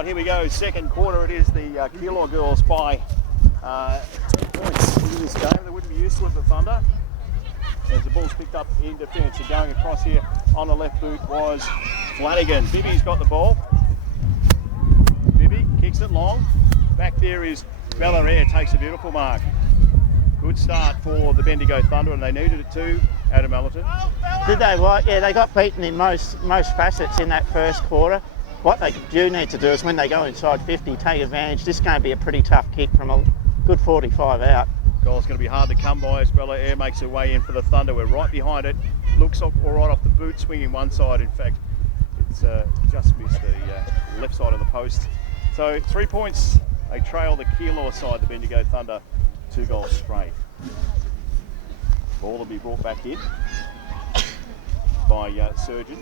Right, here we go. Second quarter. It is the Keilor girls by points in this game. They wouldn't be used to it, the Thunder. As the ball's picked up in defence. And going across here on the left boot was Flanagan. Bibby's got the ball. Bibby kicks it long. Back there is Bellaire, takes a beautiful mark. Good start for the Bendigo Thunder, and they needed it too, Adam Ellerton. Did they? Well, yeah, they got beaten in most facets in that first quarter. What they do need to do is when they go inside 50, take advantage. This is going to be a pretty tough kick from a good 45 out. Goal's going to be hard to come by as Bellaire makes her way in for the Thunder. We're right behind it. Looks all right off the boot, swinging one side. In fact, it's just missed the left side of the post. So 3 points. They trail the Keilor side, the Bendigo Thunder, 2 goals straight. Ball will be brought back in by Surgeon.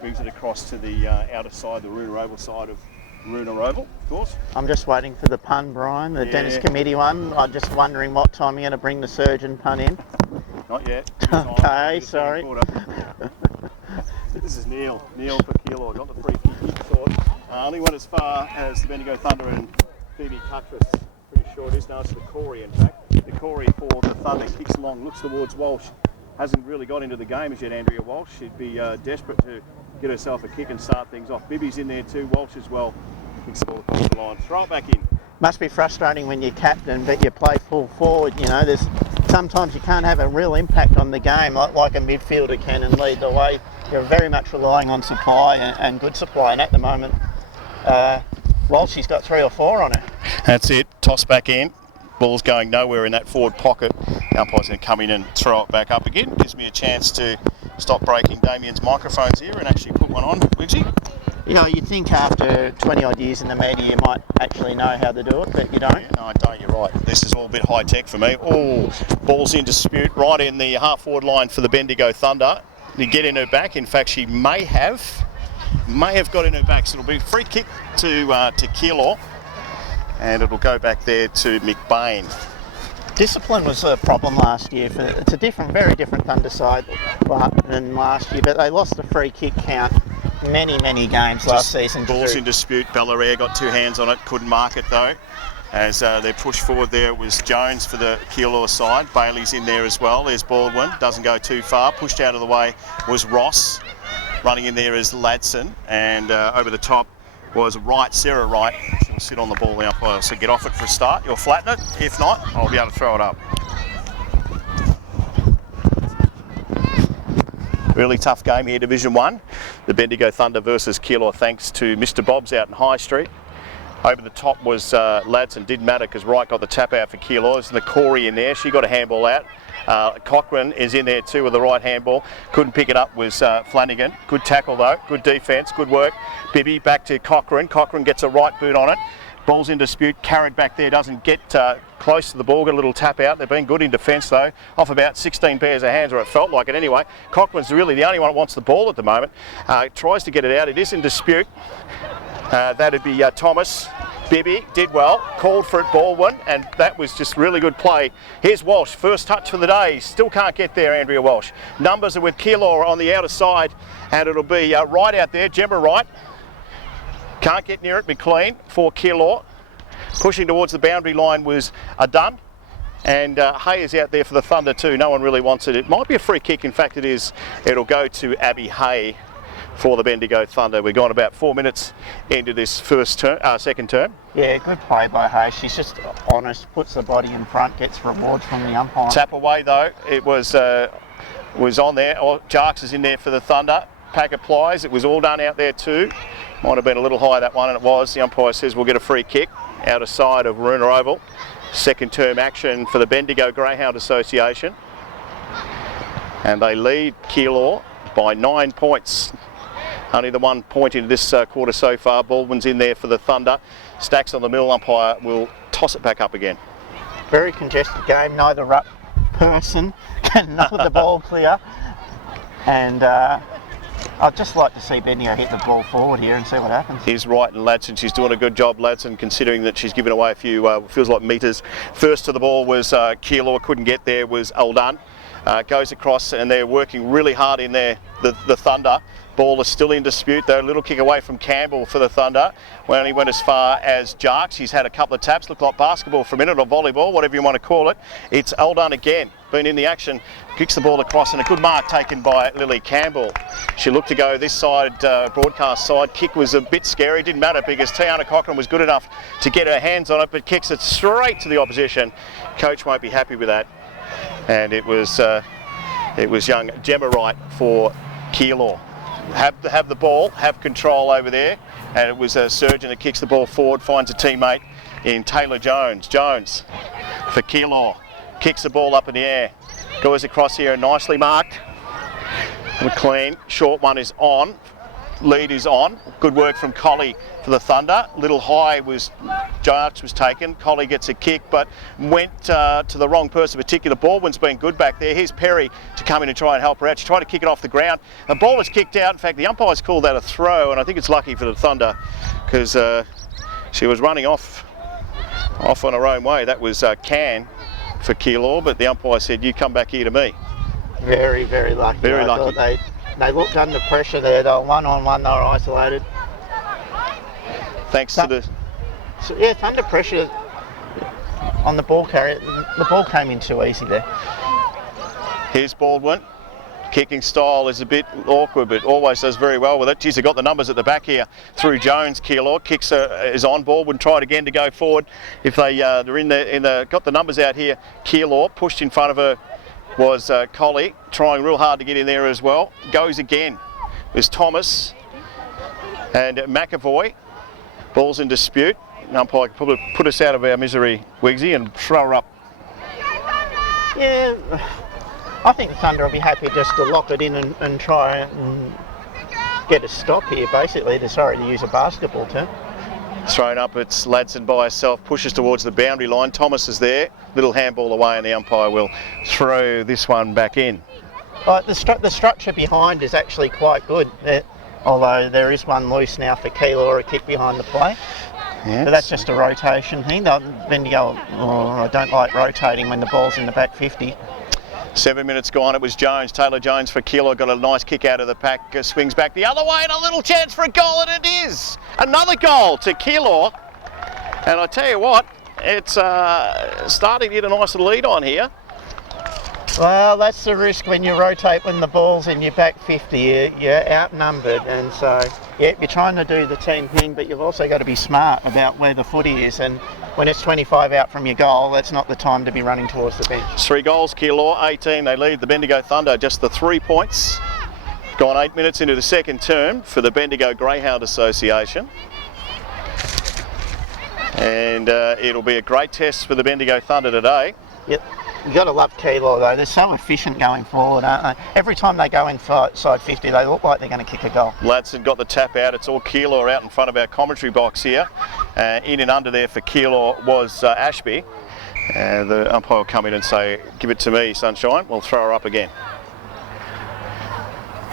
Brings it across to the outer side, the Roona Oval side of Roona Oval, of course. I'm just waiting for the pun, Brian, the Dennis Committee one. I'm just wondering what time you're going to bring the Surgeon pun in. Not yet. Okay, sorry. This is Neil for Keilor. Got the free kick short. Only went as far as the Bendigo Thunder and Phoebe Cuttress. Pretty sure it is. Now it's the Corey, in fact. The Corey for the Thunder kicks along, looks towards Walsh. Hasn't really got into the game as yet, Andrea Walsh. She'd be desperate to get herself a kick and start things off. Bibby's in there too, Walsh as well. Kicks the ball across the line. Throw it back in. Must be frustrating when you're captain but you play full forward. You know, there's sometimes you can't have a real impact on the game like a midfielder can and lead the way. You're very much relying on supply and good supply, and at the moment, Walshy's got 3 or 4 on it. That's it. Toss back in. Ball's going nowhere in that forward pocket. The umpire's going to come in and throw it back up again. Gives me a chance to stop breaking Damien's microphones here and actually put one on. Wiggsy? You know, you'd think after 20 odd years in the media you might actually know how to do it, but you don't. Yeah, no, I don't. You're right. This is all a bit high tech for me. Oh, ball's in dispute right in the half forward line for the Bendigo Thunder. To get in her back. In fact, she may have got in her back. So it'll be a free kick to Keilor. And it'll go back there to McBain. Discipline was a problem last year. It's a very different Thunder side than last year, but they lost the free kick count many games last season. Balls in dispute. Bellaire got 2 hands on it, couldn't mark it though. As they push forward there was Jones for the Keilor side. Bailey's in there as well. There's Baldwin, doesn't go too far. Pushed out of the way was Ross. Running in there is Ladson, and over the top was Sarah Wright. She'll sit on the ball now, so get off it for a start. You'll flatten it. If not, I'll be able to throw it up. Really tough game here, Division 1. The Bendigo Thunder versus Keilor, thanks to Mr. Bob's out in High Street. Over the top was Ladson. Didn't matter because Wright got the tap out for Keilor. There's the Corey in there. She got a handball out. Cochrane is in there too with the right handball. Couldn't pick it up was Flanagan. Good tackle though. Good defence. Good work. Bibby back to Cochrane. Cochrane gets a right boot on it. Ball's in dispute. Carried back there. Doesn't get close to the ball. Got a little tap out. They've been good in defence though. Off about 16 pairs of hands, or it felt like it anyway. Cochrane's really the only one that wants the ball at the moment. Tries to get it out. It is in dispute. That'd be Thomas. Bibby did well, called for it, Baldwin, and that was just really good play. Here's Walsh, first touch for the day. Still can't get there, Andrea Walsh. Numbers are with Keilor on the outer side, and it'll be right out there, Gemma Wright. Can't get near it, McLean for Keilor. Pushing towards the boundary line was Dunn, and Hay is out there for the Thunder too. No one really wants it. It might be a free kick, in fact it is. It'll go to Abby Hay for the Bendigo Thunder. We've gone about 4 minutes into this second term. Yeah, good play by Hay. She's just honest, puts the body in front, gets rewards from the umpire. Tap away though, it was on there. Jarks is in there for the Thunder. Pack applies, it was all done out there too. Might have been a little high that one, and it was. The umpire says we'll get a free kick outer side of Roona Oval. Second term action for the Bendigo Greyhound Association. And they lead Keilor by 9 points. Only the 1 point into this quarter so far. Baldwin's in there for the Thunder. Stacks on the middle. Umpire will toss it back up again. Very congested game. Neither person can knock the ball clear. And I'd just like to see Bendigo hit the ball forward here and see what happens. Here's Wright and Ladson. She's doing a good job, Ladson, considering that she's given away a few, feels like metres. First to the ball was Keilor. Couldn't get there was Aldun. Goes across and they're working really hard in there, the Thunder. Ball is still in dispute though. A little kick away from Campbell for the Thunder. Well, he went as far as Jarks. He's had a couple of taps. Looked like basketball for a minute, or volleyball, whatever you want to call it. It's Eldon again. Been in the action. Kicks the ball across, and a good mark taken by Lily Campbell. She looked to go this side, broadcast side. Kick was a bit scary. Didn't matter because Tiana Cochran was good enough to get her hands on it, but kicks it straight to the opposition. Coach won't be happy with that. And it was young Gemma Wright for Keilor. Have the ball, have control over there, and it was a surgeon that kicks the ball forward, finds a teammate in Taylor Jones. Jones for Keilor, kicks the ball up in the air, goes across here, nicely marked. McLean, short one is on, lead is on. Good work from Collie for the Thunder. Little high was Jarks was taken. Collie gets a kick, but went to the wrong person. Particular Baldwin's been good back there. Here's Perry to come in and try and help her out. She tried to kick it off the ground. The ball is kicked out. In fact, the umpire's called that a throw, and I think it's lucky for the Thunder because she was running off on her own way. That was Can for Keilor, but the umpire said, "You come back here to me." Very, very lucky. Very lucky. They looked under pressure there. They were one-on-one. They were isolated. Thanks to the... So, yeah, it's under pressure on the ball carrier. The ball came in too easy there. Here's Baldwin. Kicking style is a bit awkward, but always does very well with it. Geez, they got the numbers at the back here through Jones. Keilor kicks is on. Baldwin tried again to go forward. If they're got the numbers out here. Keilor pushed in front of her was Collie, trying real hard to get in there as well. Goes again. There's Thomas and McAvoy. Ball's in dispute. An umpire can probably put us out of our misery, Wigsy, and throw her up. Yeah, I think the Thunder will be happy just to lock it in and try and get a stop here, basically. They're sorry to use a basketball term. Thrown up, it's Ladson by herself, pushes towards the boundary line. Thomas is there, little handball away, and the umpire will throw this one back in. The structure behind is actually quite good, although there is one loose now for Keilor, a kick behind the play. Yes. But that's just a rotation thing. Bendigo, I don't like rotating when the ball's in the back 50. 7 minutes gone, it was Jones, Taylor Jones for Keilor, got a nice kick out of the pack, swings back the other way and a little chance for a goal, and it is another goal to Keilor. And I tell you what, it's starting to get a nice lead on here. Well, that's the risk when you rotate when the ball's in your back 50. You're outnumbered, and so yeah, you're trying to do the team thing, but you've also got to be smart about where the footy is. And when it's 25 out from your goal, that's not the time to be running towards the bench. 3 goals, Keilor, 18. They lead the Bendigo Thunder just the 3 points. Gone 8 minutes into the second term for the Bendigo Greyhound Association. And it'll be a great test for the Bendigo Thunder today. Yep. You've got to love Keilor though. They're so efficient going forward, aren't they? Every time they go inside 50, they look like they're going to kick a goal. Ladson got the tap out. It's all Keilor out in front of our commentary box here. In and under there for Keilor was Ashby. The umpire will come in and say, "Give it to me, Sunshine." We'll throw her up again.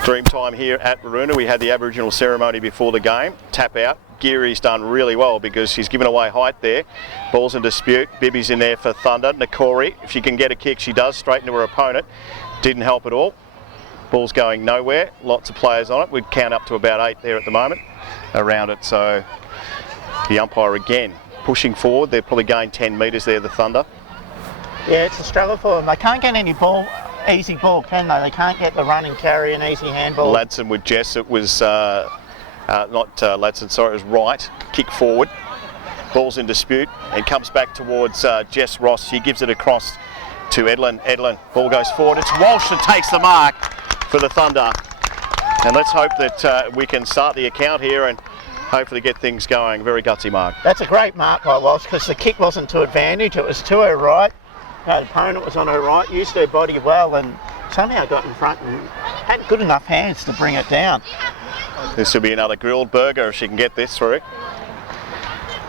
Dream time here at Maroona. We had the Aboriginal ceremony before the game. Tap out. Geary's done really well because she's given away height there. Ball's in dispute. Bibby's in there for Thunder. Nakori, if she can get a kick, she does, straight into her opponent. Didn't help at all. Ball's going nowhere. Lots of players on it. We'd count up to about 8 there at the moment around it. So the umpire again pushing forward. They've probably gained 10 metres there, the Thunder. Yeah, it's a struggle for them. They can't get any easy ball, can they? They can't get the run and carry an easy handball. Ladson with Jess, it was not Ladson, sorry, it was Wright. Kick forward. Ball's in dispute and comes back towards Jess Ross. She gives it across to Edlin. Edlin, ball goes forward. It's Walsh that takes the mark for the Thunder. And let's hope that we can start the account here and hopefully get things going. Very gutsy mark. That's a great mark by Walsh because the kick wasn't to advantage. It was to her right. Her opponent was on her right, used her body well and somehow got in front and had good enough hands to bring it down. This will be another grilled burger if she can get this through.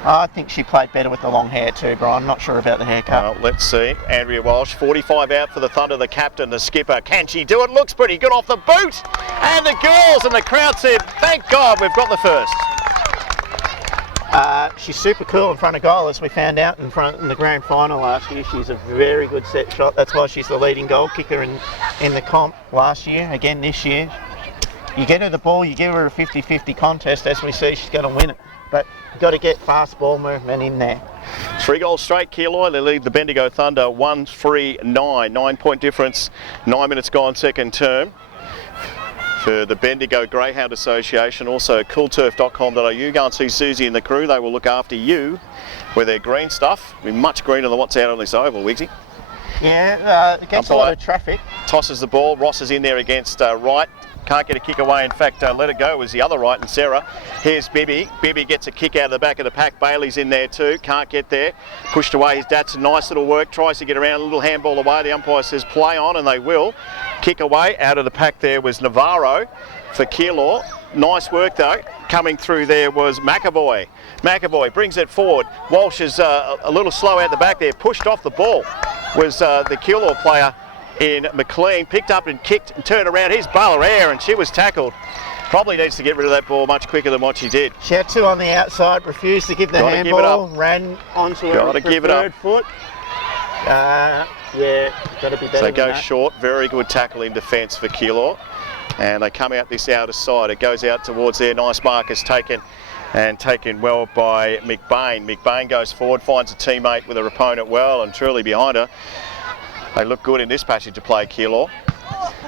I think she played better with the long hair too, Brian. Not sure about the haircut. Let's see. Andrea Walsh, 45 out for the Thunder, the captain, the skipper. Can she do it? Looks pretty good off the boot. And the girls and the crowd said, thank God we've got the first. She's super cool in front of goal, as we found out in the grand final last year. She's a very good set shot. That's why she's the leading goal kicker in the comp last year. Again this year. You get her the ball, you give her a 50-50 contest, as we see, she's going to win it. But you've got to get fast ball movement in there. 3 goals straight, Keilor. They lead the Bendigo Thunder 1-3-9. 9-point difference, 9 minutes gone second term. For the Bendigo Greyhound Association, also coolturf.com.au. Go and see Susie and the crew. They will look after you with their green stuff. It'll be much greener than what's out on this oval, Wigsy. Yeah, it gets a lot of traffic. Tosses the ball. Ross is in there against Wright. Can't get a kick away. In fact, let it go was the other Wright and Sarah. Here's Bibby. Bibby gets a kick out of the back of the pack. Bailey's in there too. Can't get there. Pushed away. His dad's a nice little work. Tries to get around. A little handball away. The umpire says play on, and they will. Kick away. Out of the pack there was Navarro for Keilor. Nice work though. Coming through there was McAvoy. McAvoy brings it forward. Walsh is a little slow out the back there. Pushed off the ball was the Keilor player in McLean. Picked up and kicked and turned around. Here's Balair, and she was tackled. Probably needs to get rid of that ball much quicker than what she did. She had 2 on the outside, refused to give the handball, ran onto her preferred foot. Yeah, got to be better. So go short. Very good tackle in defence for Keilor. And they come out this outer side. It goes out towards there. Nice mark is taken, and taken well by McBain. McBain goes forward, finds a teammate with her opponent well and truly behind her. They look good in this passage of play, Keilor.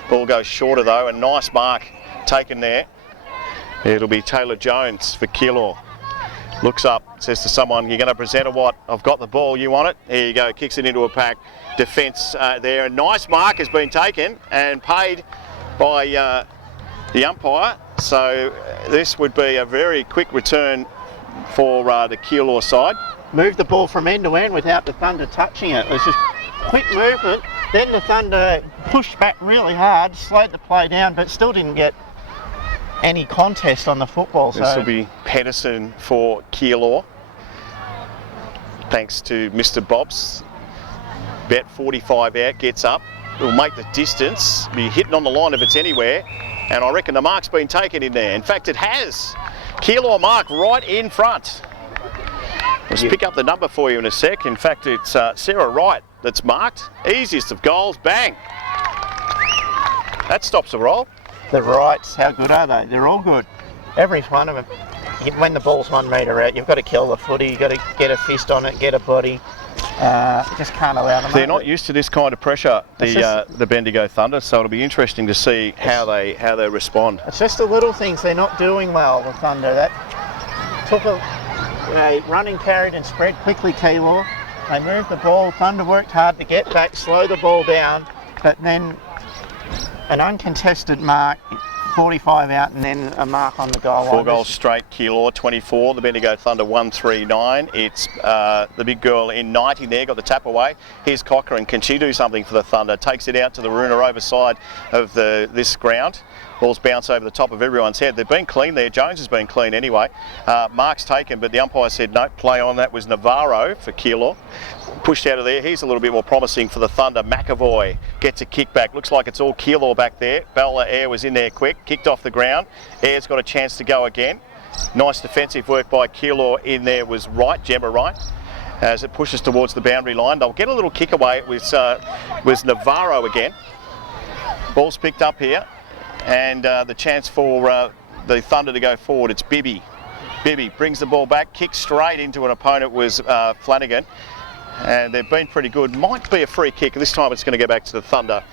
Ball goes shorter though, and nice mark taken there. It'll be Taylor Jones for Keilor. Looks up, says to someone, you're going to present or what? I've got the ball, you want it? Here you go, kicks it into a pack. Defence there, a nice mark has been taken and paid by the umpire. So this would be a very quick return for the Keilor side. Moved the ball from end to end without the Thunder touching it. It was just quick movement. Then the Thunder pushed back really hard, slowed the play down, but still didn't get any contest on the football. This will be Pedersen for Keilor. Thanks to Mr. Bobs. Bet 45 out, gets up. It'll make the distance, be hitting on the line if it's anywhere. And I reckon the mark's been taken in there. In fact, it has. Keilor mark right in front. Let's pick up the number for you in a sec. In fact, it's Sarah Wright that's marked. Easiest of goals, bang. That stops the roll. The Wrights, how good are they? They're all good. Every one of them. When the ball's 1 metre out, you've got to kill the footy, you've got to get a fist on it, get a body. Just can't allow them. They're not used to this kind of pressure, the Bendigo Thunder, so it'll be interesting to see how they respond. It's just the little things they're not doing well, the Thunder. That took running, carried and spread quickly, Keilor. They moved the ball. Thunder worked hard to get back, slow the ball down, but then an uncontested mark, 45 out, and then a mark on the goal line. 4 goals straight, Keilor 24, the Bendigo Thunder 1-3-9. It's the big girl in 90 there, got the tap away. Here's Cochrane, can she do something for the Thunder? Takes it out to the Roona over side of this ground. Balls bounce over the top of everyone's head. They've been clean there. Jones has been clean anyway. Mark's taken, but the umpire said no, play on. That was Navarro for Keilor. Pushed out of there. He's a little bit more promising for the Thunder. McAvoy gets a kick back. Looks like it's all Keilor back there. Bella Air was in there quick. Kicked off the ground. Air's got a chance to go again. Nice defensive work by Keilor in there was Wright, Gemma Wright. As it pushes towards the boundary line. They'll get a little kick away. It was Navarro again. Ball's picked up here. And the chance for the Thunder to go forward, it's Bibby. Bibby brings the ball back, kicks straight into an opponent, was Flanagan. And they've been pretty good. Might be a free kick. This time it's going to go back to the Thunder.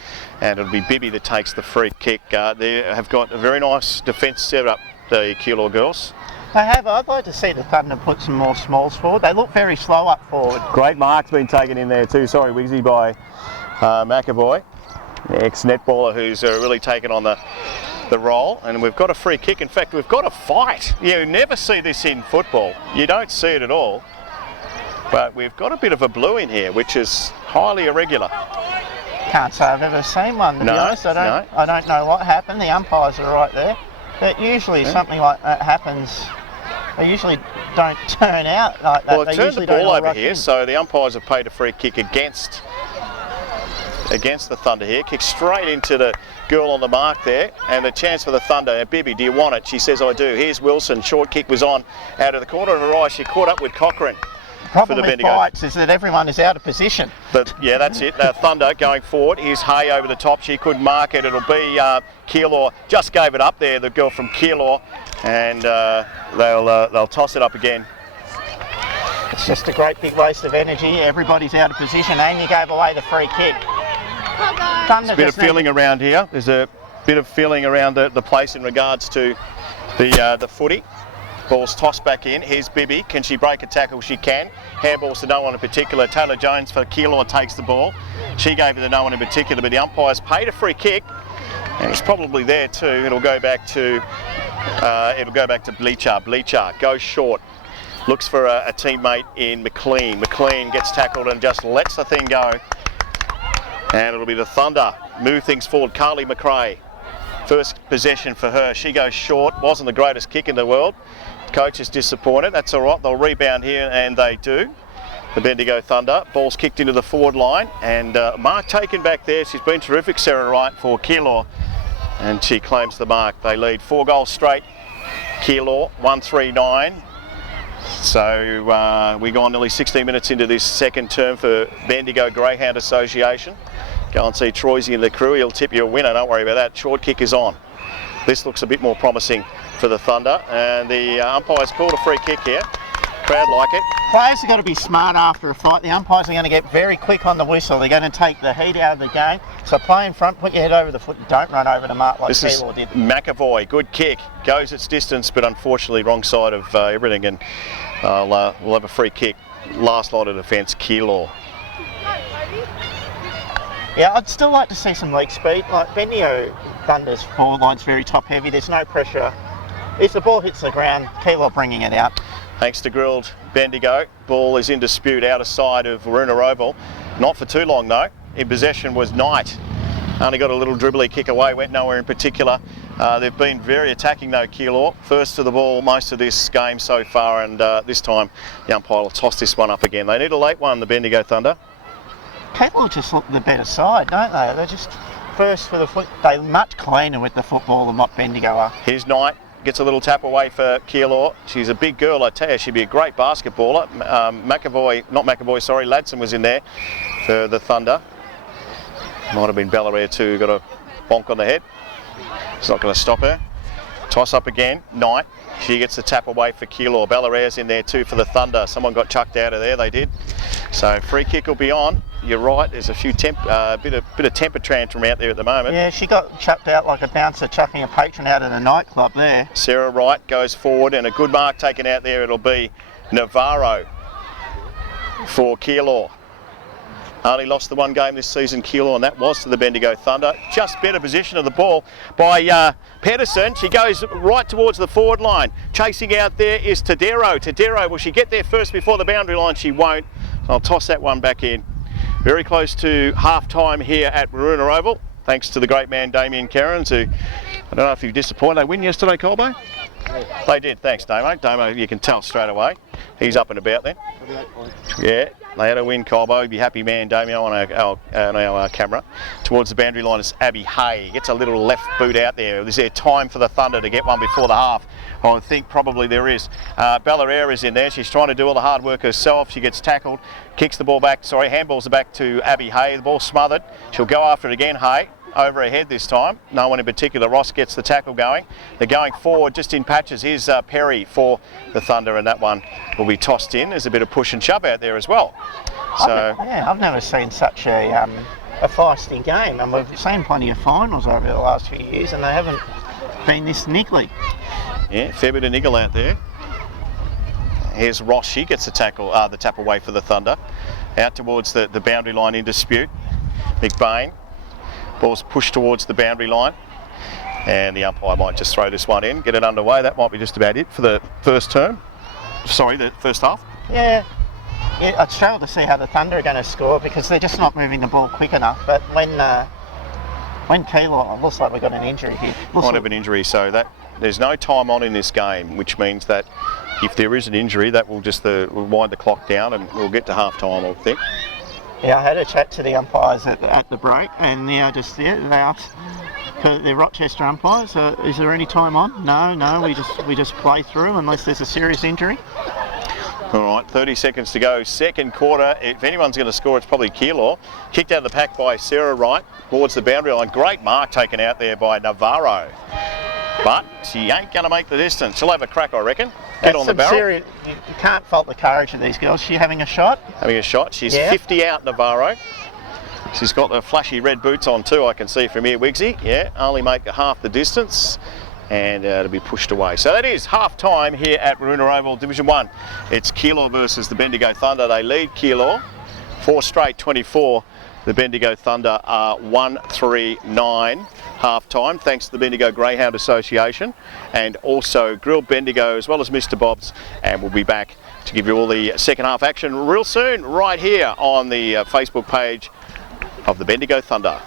And it'll be Bibby that takes the free kick. They have got a very nice defence set up, the Keilor girls. They have. I'd like to see the Thunder put some more smalls forward. They look very slow up forward. Great mark's been taken in there too. Sorry, Wigsy, by McAvoy. The ex-netballer who's really taken on the role, and we've got a free kick. In fact, we've got a fight. You never see this in football. You don't see it at all. But we've got a bit of a blue in here, which is highly irregular. Can't say I've ever seen one, to be honest. I don't know what happened. The umpires are right there. But usually something like that happens, they usually don't turn out like that. Well, they've turned the ball over here, so the umpires have paid a free kick against the Thunder here. Kicks straight into the girl on the mark there, and the chance for the Thunder. Bibby, do you want it? She says, I do. Here's Wilson. Short kick was on out of the corner of her eye. She caught up with Cochrane. Problem the with Bendigo. fights is that everyone is out of position. But yeah, that's it. Thunder going forward. Here's Hay over the top. She couldn't mark it. It'll be Keilor. Just gave it up there, the girl from Keilor, and they'll toss it up again. It's just a great big waste of energy. Everybody's out of position, and you gave away the free kick. There's a bit of feeling around here. There's a bit of feeling around the place in regards to the footy. Ball's tossed back in. Here's Bibby. Can she break a tackle? She can. Handballs to no one in particular. Taylor Jones for Keilor takes the ball. She gave it to no one in particular, but the umpires paid a free kick, and it's probably there too. It'll go back to Bleacher. Bleacher goes short. Looks for a teammate in McLean. McLean gets tackled and just lets the thing go. And it'll be the Thunder. Move things forward. Carly McRae. First possession for her. She goes short. Wasn't the greatest kick in the world. Coach is disappointed. That's all right. They'll rebound here, and they do. The Bendigo Thunder. Ball's kicked into the forward line, and mark taken back there. She's been terrific, Sarah Wright, for Keilor, and she claims the mark. They lead 4 goals straight. Keilor 139. So we go on nearly 16 minutes into this second term for Bendigo Greyhound Association. Go and see Troisy and the crew. He'll tip you a winner. Don't worry about that. Short kick is on. This looks a bit more promising for the Thunder, and the umpires called a free kick here. Crowd like it. Players have got to be smart after a fight. The umpires are going to get very quick on the whistle. They're going to take the heat out of the game. So play in front, put your head over the foot, and don't run over the mark like Keilor did. McAvoy, good kick, goes its distance, but unfortunately wrong side of everything, and we'll have a free kick. Last line of defence, Keilor. Yeah, I'd still like to see some leg speed. Like Bendigo Thunder's forward line's very top heavy. There's no pressure. If the ball hits the ground, Keilor bringing it out. Thanks to grilled Bendigo. Ball is in dispute out of side of Waruna Oval. Not for too long though. In possession was Knight. Only got a little dribbly kick away, went nowhere in particular. They've been very attacking though, Keilor. First to the ball most of this game so far, and this time the umpire will toss this one up again. They need a late one, the Bendigo Thunder. Keilor just look the better side, don't they? They're just first for the foot. They're much cleaner with the football than what Bendigo are. Here's Knight. Gets a little tap away for Keilor. She's a big girl, I tell you. She'd be a great basketballer. Ladson was in there for the Thunder. Might have been Bellaire too, got a bonk on the head. It's not going to stop her. Toss up again, Knight. She gets the tap away for Keilor. Bellaire's in there too for the Thunder. Someone got chucked out of there, they did. So free kick will be on. You're right, there's a few bit of temper tantrum out there at the moment. Yeah, she got chucked out like a bouncer chucking a patron out of the nightclub there. Sarah Wright goes forward, and a good mark taken out there. It'll be Navarro for Keilor. Only lost the one game this season, Keilor, and that was to the Bendigo Thunder. Just better position of the ball by Pedersen. She goes right towards the forward line. Chasing out there is Tadero. Tadero, will she get there first before the boundary line? She won't. I'll toss that one back in. Very close to half-time here at Waruna Oval, thanks to the great man Damien Kerrins, who, I don't know if you're disappointed. They win yesterday, Colbo? Yeah. They did, thanks Damo. Damo, you can tell straight away. He's up and about then. Yeah, they had a win, Colbo. He'd be happy man, Damien, on our camera. Towards the boundary line is Abby Hay. Gets a little left boot out there. Is there time for the Thunder to get one before the half? I think probably there is. Bellaire is in there. She's trying to do all the hard work herself. She gets tackled, kicks the ball back. Sorry, handballs it back to Abby Hay. The ball smothered. She'll go after it again. Hay over her head this time. No one in particular. Ross gets the tackle going. They're going forward just in patches. Here's Perry for the Thunder, and that one will be tossed in. There's a bit of push and shove out there as well. So I've never seen such a feisty game, and we've seen plenty of finals over the last few years, and they haven't been this niggly. Yeah, fair bit of niggle out there. Here's Ross. She gets the tackle, the tap away for the Thunder. Out towards the boundary line in dispute. McBain. Ball's pushed towards the boundary line. And the umpire might just throw this one in, get it underway. That might be just about it for the first term. Sorry, the first half. Yeah, I'd struggle to see how the Thunder are going to score because they're just not moving the ball quick enough. But when Keilor, looks like we've got an injury here. Might have an injury, so that there's no time on in this game, which means that if there is an injury, that will just we'll wind the clock down and we'll get to half time, I think. Yeah, I had a chat to the umpires at the break, and they asked the Rochester umpires, is there any time on? No, we just play through unless there's a serious injury. All right, 30 seconds to go. Second quarter. If anyone's going to score, it's probably Keilor. Kicked out of the pack by Sarah Wright towards the boundary line. Great mark taken out there by Navarro. But she ain't going to make the distance. She'll have a crack, I reckon. Get on the barrel. You can't fault the courage of these girls. She having a shot? Having a shot. She's 50 out, Navarro. She's got the flashy red boots on too, I can see from here, Wigsy. Yeah, only make half the distance. And to be pushed away. So that is half time here at Maroona Oval Division 1. It's Keilor versus the Bendigo Thunder. They lead Keilor 4 straight 24. The Bendigo Thunder are 1-3-9 half time, thanks to the Bendigo Greyhound Association and also Grilled Bendigo as well as Mr. Bob's. And we'll be back to give you all the second half action real soon right here on the Facebook page of the Bendigo Thunder.